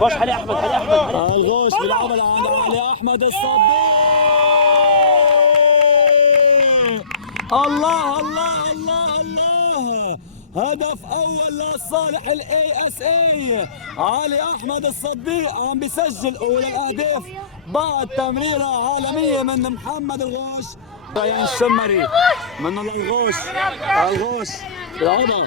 خش علي احمد، علي احمد. الغوش بيلعبها عند علي احمد الصديق. الله الله الله الله، هدف اول لصالح الاي اس اي. علي احمد الصديق عم بيسجل اولى الاهداف بعد تمريره عالميه من محمد الغوش. ريان الشمري منه للغوش، الغوش بيلعبها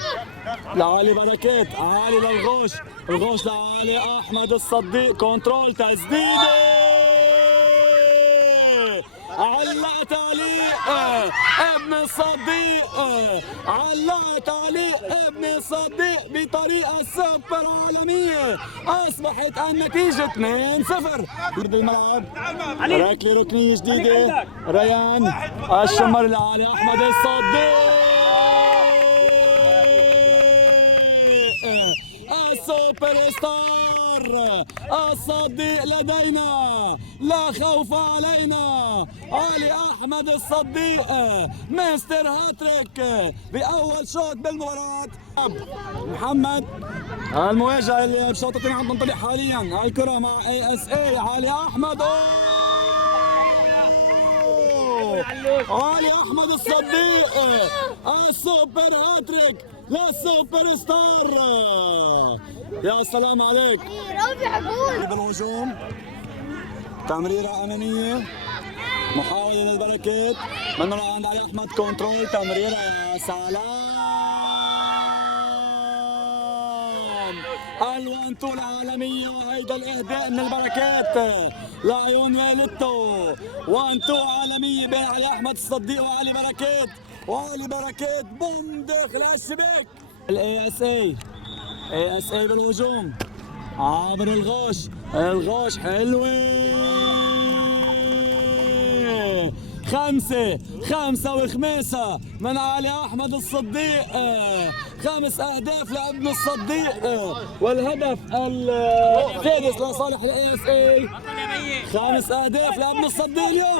لعلي بركات، علي للغوش، الغوش لعلي احمد الصديق، كنترول تسديده، علقت عليه ابن الصديق، علقت عليه ابن الصديق بطريقه سوبر عالميه. اصبحت النتيجه 2-0 بالملعب. ركله ركنيه جديده، ريان الشمر لعلي احمد الصديق. السوبر ستار الصديق لدينا، لا خوف علينا. علي احمد الصديق مستر هاتريك باول شوط بالمباراه. محمد المواجهه اللي بشوطتين عم تنطلق حاليا، الكره مع اي اس اي. علي احمد، علي احمد الصديق السوبر هاتريك للسوبر ستار. يا سلام عليك. بالهجوم تمريره اماميه، محاوله للبركات منه لعند علي احمد، كنترول تمريره، يا سلام. ال1-2 العالميه، وهيدا الاهداء من البركات لعيون والدته. 1-2 عالميه بين علي احمد الصديق وعلي بركات، وعلي بركات بوم داخل الشباك. الاي اس اي، اي اس اي بالهجوم عابر الغوش، الغوش حلوه. 5 وخماسة من علي احمد الصديق، 5 اهداف لابن الصديق، والهدف السادس لصالح الاي اس اي. 5 اهداف لابن الصديق اليوم.